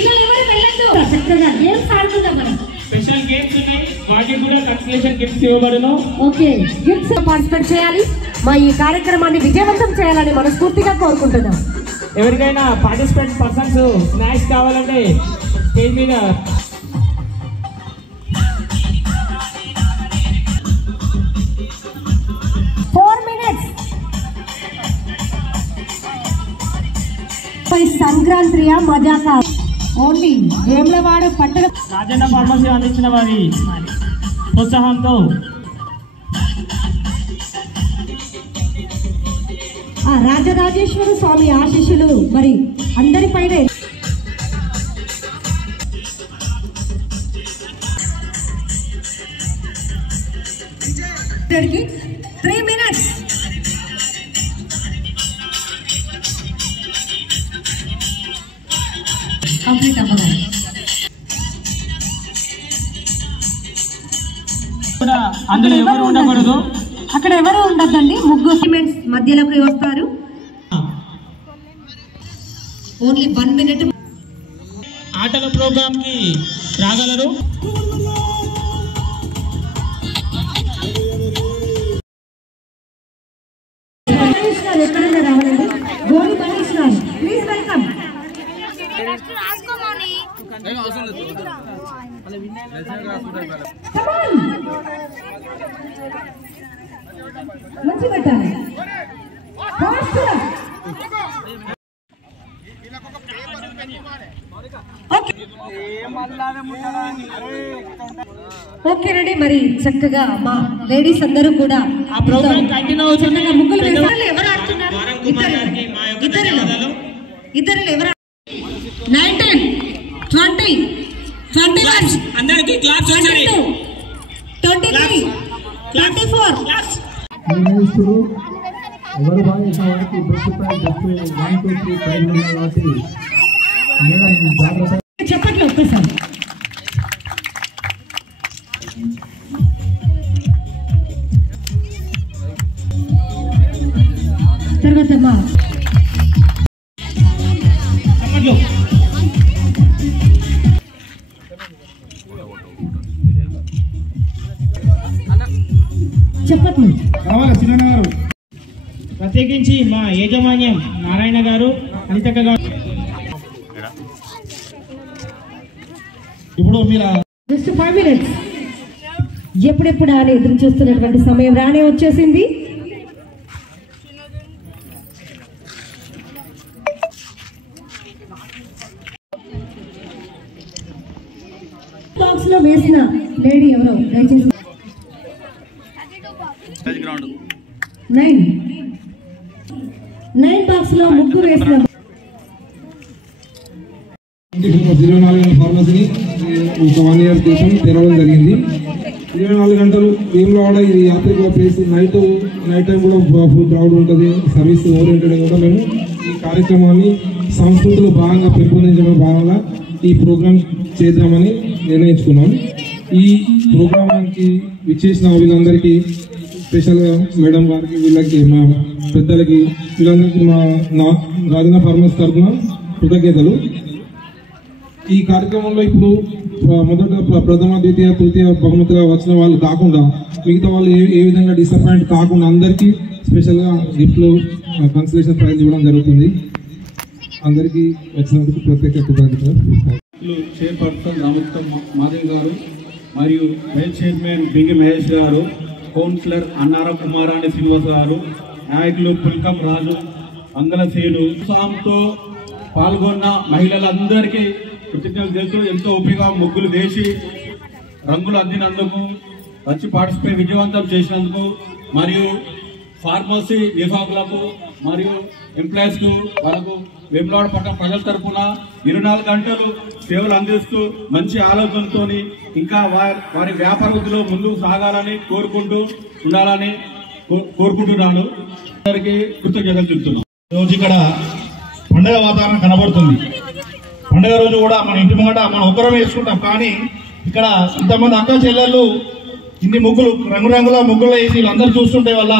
పిల్లలు ఎవరు వెళ్ళొద్దు, చక్కగా గేమ్స్ ఆడుకుందాం మనం. స్పెషల్ గేమ్స్ ఉన్నాయి, వాటికి కూడా కన్సలేషన్ గిఫ్ట్స్ ఇవ్వబడును. ఓకే, గిఫ్ట్స్ పార్టిసిపేట్ చేయాలి. మా ఈ కార్యక్రమాన్ని విజయవంతం చేయాలని మనస్ఫూర్తిగా కోరుకుంటున్నాం. ఎవరికైనా పార్టిసిపేట్ పర్సన్స్ స్నాక్స్ కావాలంటే స్టేజ్ మీద సంక్రాంతియా మజాకా ఓన్లీ వేములవాడ పట్టణ రాజన్న ఫార్మసీ అందించిన వారి ప్రోత్సాహంతో రాజరాజేశ్వర స్వామి ఆశీస్సులు మరి అందరిపైన. 3 minutes. కంప్లీట్ అవ్వాలి. అందులో ఎవరు ఉండకూడదు, అక్కడ ఎవరు ఉండద్దండి. ముగ్గురు మధ్యలోకి వస్తారు. Only 1 minute. ఆటల ప్రోగ్రామ్ కి రాగలరు. ఎక్కడైనా రావాలండి. గోరి మనీష్ గారు ప్లీజ్ వెల్కమ్. మంచి పెట్టాలి. ఓకే రండి. మరి చక్కగా మా లేడీస్ అందరూ కూడా చక్కగా ముగ్గులు వేస్తారు. ఎవరు ఆడుతున్నారు? ఇద్దరు ఎవరు? 19, 20, 21, అందరికి క్లాప్స్ 22, 23, 24. ఎవరు బాగా చేసిన వారికి బెస్ట్ ప్రైజ్ 1, 2, 3 ప్రైజ్ ఉన్నాయి కాబట్టి నేను జాగ్రత్త చెప్పట్లు ఒక్కసారి. తర్వాత మా చెప్పట్లు ప్రత్యేకించి మా యాజమాన్యం నారాయణ గారు, అనితక్క గారు. ఇప్పుడు మీరు జస్ట్ 5 minutes. ఎప్పుడెప్పుడు అని ఎదురు చూస్తున్నటువంటి సమయం రానే వచ్చేసింది. బాక్స్ లో వేసిన లేడీ ఎవరో దయచేసి 9 బాక్స్ లో ముగ్గు వేసిన 24 ఫార్మసీని ఒక 1 year కోసం తెరవడం జరిగింది. 24 గంటలు వేములవాడ ఇది యాత్రికుల ప్లేస్. నైట్ టైం కూడా ఫుల్ క్రౌడ్ ఉంటుంది. సర్వీస్ ఓరియంటెడ్ కూడా మేము ఈ కార్యక్రమాన్ని సంస్కృతిలో భాగంగా పెంపొందించడం భాగంగా ఈ ప్రోగ్రాం చేద్దామని నిర్ణయించుకున్నాం. ఈ ప్రోగ్రామానికి విచ్చేసిన వీళ్ళందరికీ స్పెషల్గా మేడం గారికి, వీళ్ళకి, మా పెద్దలకి, వీళ్ళందరికీ మా రాజన్న ఫార్మసీ తరఫున కృతజ్ఞతలు. ఈ కార్యక్రమంలో ఇప్పుడు మొదట ప్రథమ, ద్వితీయ, తృతీయ బహుమతిగా వచ్చిన వాళ్ళు కాకుండా మిగతా వాళ్ళు ఏ విధంగా డిసప్పాయింట్ కాకుండా అందరికీ స్పెషల్గా గిఫ్ట్లు, కన్సలేషన్ ప్రైజ్ ఇవ్వడం జరుగుతుంది. అందరికీ వచ్చినందుకు ప్రత్యేక కృతజ్ఞతలు. చైర్పర్సన్ రామకృష్ణ మాధవ్ గారు మరియు వైస్ చైర్మన్ బింగి మహేష్ గారు, కౌన్సిలర్ అన్నారం కుమారాణి శ్రీనివాస్ గారు, నాయకులు పుల్కం రాజు, అంగళసేను, ఉత్సాహంతో పాల్గొన్న మహిళలందరికీ కృతజ్ఞతలు తెలుస్తూ ఎంతో ఓపికగా ముగ్గులు వేసి రంగులు అందినందుకు, వచ్చి పార్టిసిపేట్ విజయవంతం చేసినందుకు, మరియు ఫార్మసీ నిర్వాహకులకు మరియు ఎంప్లాయీస్కు వాళ్ళకు వేములవాడ పట్టణ ప్రజల తరఫున 24 గంటలు సేవలు అందిస్తూ మంచి ఆలోచనతో ఇంకా వారి వ్యాపార వృద్ధిలో ముందుకు సాగాలని ఉండాలని కోరుకుంటున్నాను. అందరికీ కృతజ్ఞతలు చెప్తున్నాను. రోజు ఇక్కడ పండుగ వాతావరణం కనబడుతుంది. పండుగ రోజు కూడా మన ఇంటి ముంగట మనం ఒకరం వేసుకుంటాం, కానీ ఇక్కడ ఇంతమంది అక్క చెల్లెళ్ళు ఇన్ని ముగ్గులు రంగురంగుల ముగ్గులు వేసి వీళ్ళందరూ చూస్తుంటే వల్ల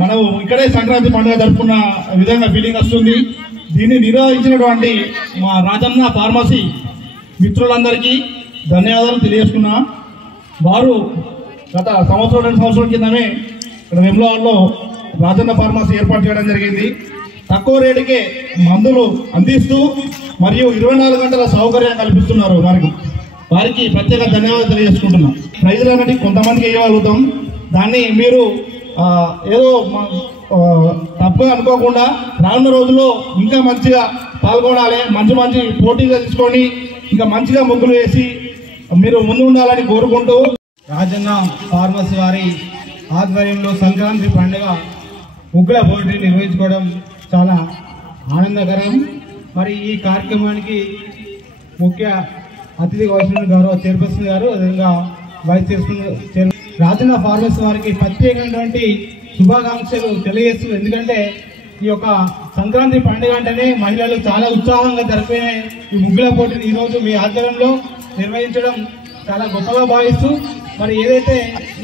మనం ఇక్కడే సంక్రాంతి పండుగ జరుపుకున్న విధంగా ఫీలింగ్ వస్తుంది. దీన్ని నిర్వహించినటువంటి మా రాజన్న ఫార్మసీ మిత్రులందరికీ ధన్యవాదాలు తెలియజేసుకున్నా. వారు గత సంవత్సరం 2 సంవత్సరాల కిందమే ఇక్కడ వేములవాడలో రాజన్న ఫార్మసీ ఏర్పాటు చేయడం జరిగింది. తక్కువ రేటుకే మందులు అందిస్తూ మరియు 24 గంటల సౌకర్యం కల్పిస్తున్నారు. వారికి ప్రత్యేక ధన్యవాదాలు తెలియజేసుకుంటున్నాం. ప్రైజులు అనేది కొంతమందికి ఇవ్వగలుగుతాం, దాన్ని మీరు ఏదో తప్పుగా అనుకోకుండా రానున్న రోజుల్లో ఇంకా మంచిగా పాల్గొనాలి, మంచి పోటీగా తీసుకొని ఇంకా మంచిగా ముగ్గులు వేసి మీరు ముందు ఉండాలని కోరుకుంటూ రాజన్న ఫార్మసీ వారి ఆధ్వర్యంలో సంక్రాంతి పండుగ ముగ్గుల పోటీ నిర్వహించుకోవడం చాలా ఆనందకరం. మరి ఈ కార్యక్రమానికి ముఖ్య అతిథిగా వచ్చిన గౌరవ చైర్పర్సన్ గారు, అదేవిధంగా వైస్ చైర్పర్సన్ రాజన్న ఫార్మసీ వారికి ప్రత్యేకమైనటువంటి శుభాకాంక్షలు తెలియజేస్తూ, ఎందుకంటే ఈ యొక్క సంక్రాంతి పండుగ అంటేనే మహిళలు చాలా ఉత్సాహంగా జరిపే ఈ ముగ్గుల పోటీని ఈరోజు మీ ఆధ్వర్యంలో నిర్వహించడం చాలా గొప్పగా భావిస్తూ, మరి ఏదైతే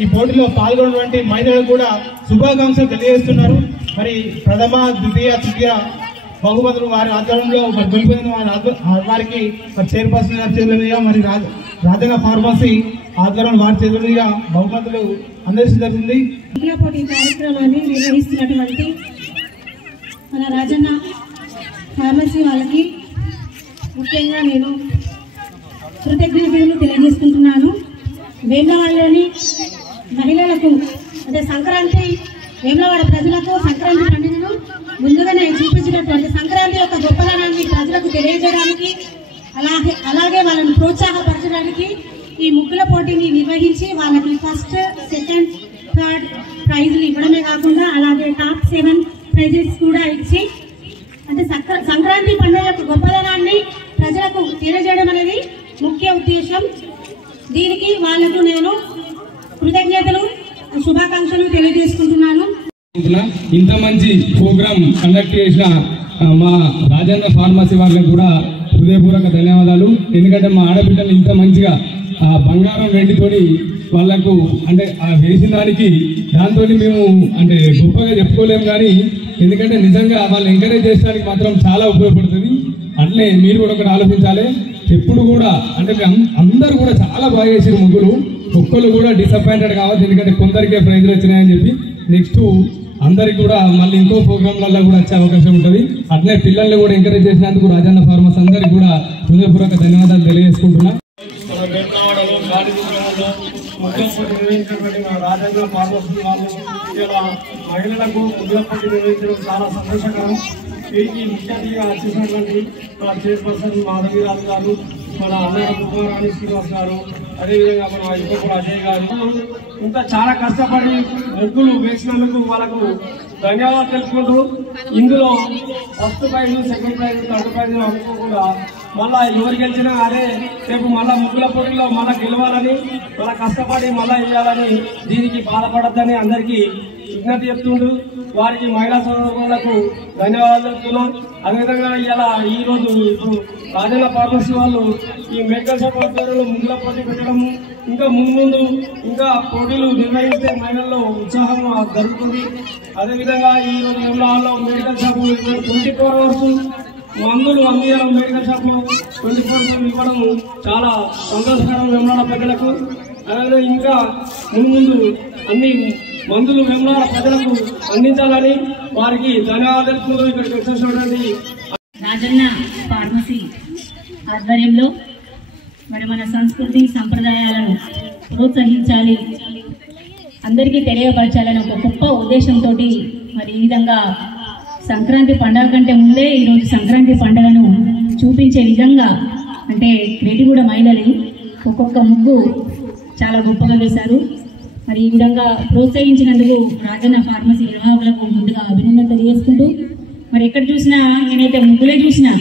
ఈ పోటీలో పాల్గొన్నటువంటి మహిళలు కూడా శుభాకాంక్షలు తెలియజేస్తున్నారు. మరి ప్రథమ, ద్వితీయ, తృతీయ బహుమతులు వారి ఆధ్వర్యంలో గెలిపిన వారికి చైర్పర్సన్ గారి చేతుల మీదుగా, మరి రాజన్న ఫార్మసీ ఆధ్వర్యంలో వారి చేతుల మీదుగా బహుమతులు అందజేయడం జరిగింది. ముగ్గుల పోటీ కార్యక్రమాన్ని నిర్వహిస్తున్నటువంటి మన రాజన్న ఫార్మసీ వాళ్ళకి ముఖ్యంగా నేను కృతజ్ఞతలు తెలియజేసుకుంటున్నాను. వేములవాడలోని మహిళలకు అంటే సంక్రాంతి వేములవాడ ప్రజలకు సంక్రాంతి పండుగను ముందుగానే చూపించినటువంటి సంక్రాంతి యొక్క గొప్పదనాన్ని ప్రజలకు తెలియజేయడానికి అలాగే వాళ్ళని ప్రోత్సాహపరచడానికి ఈ ముగ్గుల పోటీని నిర్వహించి వాళ్ళకి ఫస్ట్, సెకండ్, థర్డ్ ప్రైజులు ఇవ్వడమే కాకుండా అలాగే టాప్ 7 ప్రైజెస్ కూడా ఇచ్చి అంటే సంక్రాంతి పండుగ యొక్క గొప్పదనాన్ని ప్రజలకు తెలియజేయడం అనేది ముఖ్య ఉద్దేశం. దీనికి వాళ్లకు నేను కృతజ్ఞతలు, శుభాకాంక్షలు తెలియజేసుకుంటున్నాను. ఇంత మంచి ప్రోగ్రాం కండక్ట్ చేసిన మా రాజన్న ఫార్మసీ వాళ్ళకి కూడా హృదయపూర్వక ధన్యవాదాలు. ఎందుకంటే మా ఆడబిడ్డలు ఇంత మంచిగా బంగారం వెండితోని వాళ్లకు అంటే వేసిన దాంతో మేము అంటే గొప్పగా చెప్పుకోలేము, కానీ ఎందుకంటే నిజంగా వాళ్ళు ఎంకరేజ్ చేయడానికి మాత్రం చాలా ఉపయోగపడుతుంది. అట్లే మీరు కూడా ఒకటి ఆలోచించాలి. ఎప్పుడు కూడా అంటే అందరూ కూడా చాలా బాగా చేసారు ముగ్గులు, ఒక్కళ్ళు కూడా డిసప్పాయింటెడ్ కావచ్చు, ఎందుకంటే కొందరికే ప్రైజులు వచ్చినాయని చెప్పి. నెక్స్ట్ అందరికి కూడా మళ్ళీ ఇంకో ప్రోగ్రాంలలో కూడా వచ్చే అవకాశం ఉంటుంది. అట్లే పిల్లల్ని కూడా ఎంకరేజ్ చేసినందుకు రాజన్న ఫార్మసీ అందరికి కూడా హృదయపూర్వక ధన్యవాదాలు తెలియజేసుకుంటున్నా. రాజన్న ఫార్మసీ వాళ్ళు ఇలా మహిళలకు ముగ్గుల పోటీ నిర్వహించడం చాలా సంతోషకరం. దీనికి ముఖ్య అతిథిగా వచ్చేసినటువంటి మన చైర్పర్సన్ మాధవీరాజు గారు, మన అన్నయ్య కుమారాణి శ్రీనివాస్ గారు, అదేవిధంగా మన ఇంకొకరు అజయ్ గారు ఇంకా చాలా కష్టపడి ముగ్గులు వేసినందుకు వాళ్ళకు ధన్యవాదాలు తెలుపుకుంటూ, ఇందులో first prize, second prize, third prize అనుకోకుండా మళ్ళా ఎవరు గెలిచినా అదే రేపు మళ్ళా ముగ్గుల పోటీలో మళ్ళా గెలవాలని, మళ్ళా కష్టపడి మళ్ళా వేయాలని, దీనికి బాధపడద్దని అందరికీ విజ్ఞప్తి చెప్తుంటూ వారికి మహిళా సోదరులకు ధన్యవాదాలు చెప్తున్నాం. అదేవిధంగా ఇలా ఈరోజు ఇప్పుడు రాజన్న ఫార్మసీ వాళ్ళు ఈ మెడికల్ షాప్ ఆధ్వర్యంలో ముగ్గుల పోటీ పెట్టడము, ఇంకా ముందు ఇంకా పోటీలు నిర్వహిస్తే మహిళల్లో ఉత్సాహం జరుగుతుంది. అదేవిధంగా ఈరోజు వేములవాడలో మెడికల్ షాప్ 24 అవర్స్ మందులు అందించడం, మెడికల్ షాప్ 24 అవర్స్ ఇవ్వడం చాలా సంతోషకరం వేములవాడ ప్రజలకు. అదేవిధంగా ఇంకా ముందు అన్ని మందులు వేములవాడ ప్రజలకు అందించాలని వారికి ధన్యవాదాలు తెలుపుతూ ఇక్కడికి వచ్చేసినటువంటి రాజన్న ఫార్మసీ ఆధ్వర్యంలో మరి మన సంస్కృతి సంప్రదాయాలను ప్రోత్సహించాలి, అందరికీ తెలియపరచాలని ఒక గొప్ప ఉద్దేశంతో మరి ఈ విధంగా సంక్రాంతి పండుగ కంటే ముందే ఈరోజు సంక్రాంతి పండుగను చూపించే విధంగా అంటే రెడ్డిగూడ మహిళలు ఒక్కొక్క ముగ్గు చాలా గొప్పగా వేశారు. మరి ఈ విధంగా ప్రోత్సహించినందుకు రాజన్న ఫార్మసీ నిర్వాహకులకు ముందుగా అభినందన తెలియజేసుకుంటూ, మరి ఎక్కడ చూసినా నేనైతే ముగ్గులే చూసినా,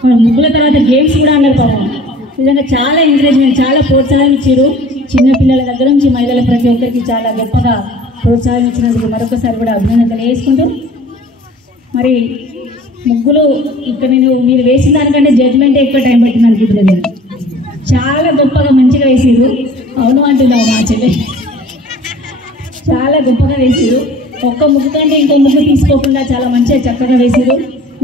మరి ముగ్గుల తర్వాత గేమ్స్ కూడా అన్నారు పాపం. నిజంగా చాలా ఎంకరేజ్మెంట్, చాలా ప్రోత్సాహం ఇచ్చారు. చిన్నపిల్లల దగ్గర నుంచి మహిళల ప్రతి ఒక్కరికి చాలా గొప్పగా ప్రోత్సాహం ఇచ్చినందుకు మరొకసారి కూడా అభినందన తెలియజేసుకుంటూ, మరి ముగ్గులు ఇక్కడ మీరు వేసిన దానికంటే జడ్జిమెంట్ ఎక్కువ టైం పట్టింది అనుకుంటున్నాను. చాలా గొప్పగా మంచిగా వేసారు. అవును అంటున్నావు మా చెల్లె, చాలా గొప్పగా వేసారు. ఒక్క ముగ్గు కంటే ఇంకో ముగ్గు తీసుకోకుండా చాలా మంచిగా చక్కగా వేసారు.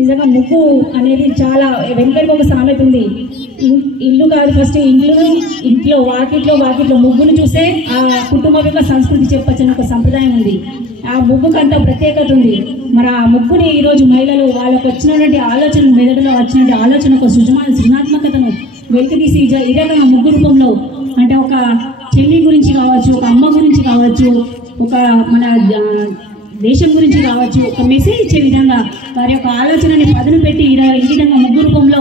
నిజంగా ముగ్గు అనేది చాలా వెనుకడికి ఒక సామెత ఉంది. ఇల్లు కాదు ఫస్ట్ ఇంట్లో వాకిట్లో ముగ్గును చూసే ఆ కుటుంబం యొక్క సంస్కృతి చెప్పొచ్చని ఒక సంప్రదాయం ఉంది. ఆ ముగ్గుకంత ప్రత్యేకత ఉంది. మరి ఆ ముగ్గుని ఈరోజు మహిళలు వాళ్ళకు వచ్చినటువంటి ఆలోచన, మెదడులో వచ్చినటువంటి ఆలోచన, ఒక సృజనాత్మకతను వెలికితీసి ఈ రకంగా ముగ్గు రూపంలో అంటే ఒక చెల్లి గురించి కావచ్చు, ఒక అమ్మ గురించి కావచ్చు, ఒక మన దేశం గురించి కావచ్చు, ఒక మెసేజ్ ఇచ్చే విధంగా వారి యొక్క ఆలోచనని పదును పెట్టి ఈ విధంగా ముగ్గు రూపంలో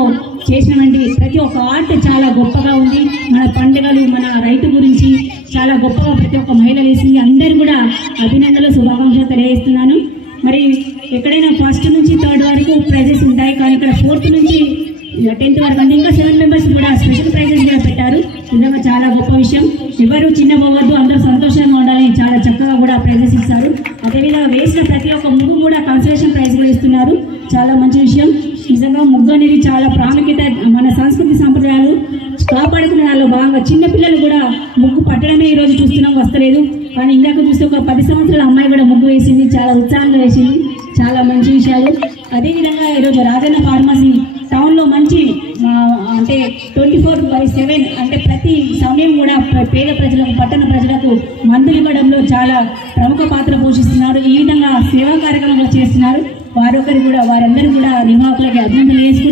చేసినటువంటి ప్రతి ఒక్క ఆర్ట్ చాలా గొప్పగా ఉంది. మన పండుగలు, మన రైతు గురించి చాలా గొప్పగా ప్రతి ఒక్క మహిళ వేసింది. అందరూ కూడా అభినందనలు, శుభాకాంక్షలు తెలియజేస్తున్నాను. మరి ఎక్కడైనా ఫస్ట్ నుంచి థర్డ్ వరకు ప్రైజెస్ ఉంటాయి, కానీ ఇక్కడ 4th నుంచి 10th వరకు అంటే ఇంకా 7 మెంబర్స్ కూడా స్పెషల్ ప్రైజెస్ కూడా పెట్టారు. నిజంగా చాలా గొప్ప విషయం. ఎవరు చిన్నపోవద్దు, అందరూ సంతోషంగా ఉండాలి. చాలా చక్కగా కూడా ప్రైజెస్ ఇస్తారు. అదేవిధంగా వేసిన ప్రతి ఒక్క ముగ్గు కూడా కన్సలేషన్ ప్రైజ్ కూడా ఇస్తున్నారు. చాలా మంచి విషయం. నిజంగా ముగ్గు అనేది చాలా ప్రాముఖ్యత. మన సంస్కృతి సంప్రదాయాలు కాపాడుకునే దానిలో భాగంగా చిన్నపిల్లలు కూడా ముగ్గు పట్టడమే ఈరోజు చూస్తున్నాం, వస్తలేదు. కానీ ఇందాక చూస్తే ఒక 10 సంవత్సరాల అమ్మాయి కూడా ముగ్గు వేసింది, చాలా ఉత్సాహంగా వేసింది. చాలా మంచి విషయాలు. అదేవిధంగా ఈరోజు రాజన్న ఫార్మసీ టౌన్లో మంచి అంటే 24/7 అంటే ప్రతి సమయం కూడా పేద ప్రజలకు, పట్టణ ప్రజలకు మందులు ఇవ్వడంలో చాలా ప్రముఖ పాత్ర పోషిస్తున్నారు. ఈ విధంగా సేవా కార్యక్రమాలు చేస్తున్నారు. వారందరూ కూడా నిర్వాహకులకి అభినందనలు చేసుకుంటూ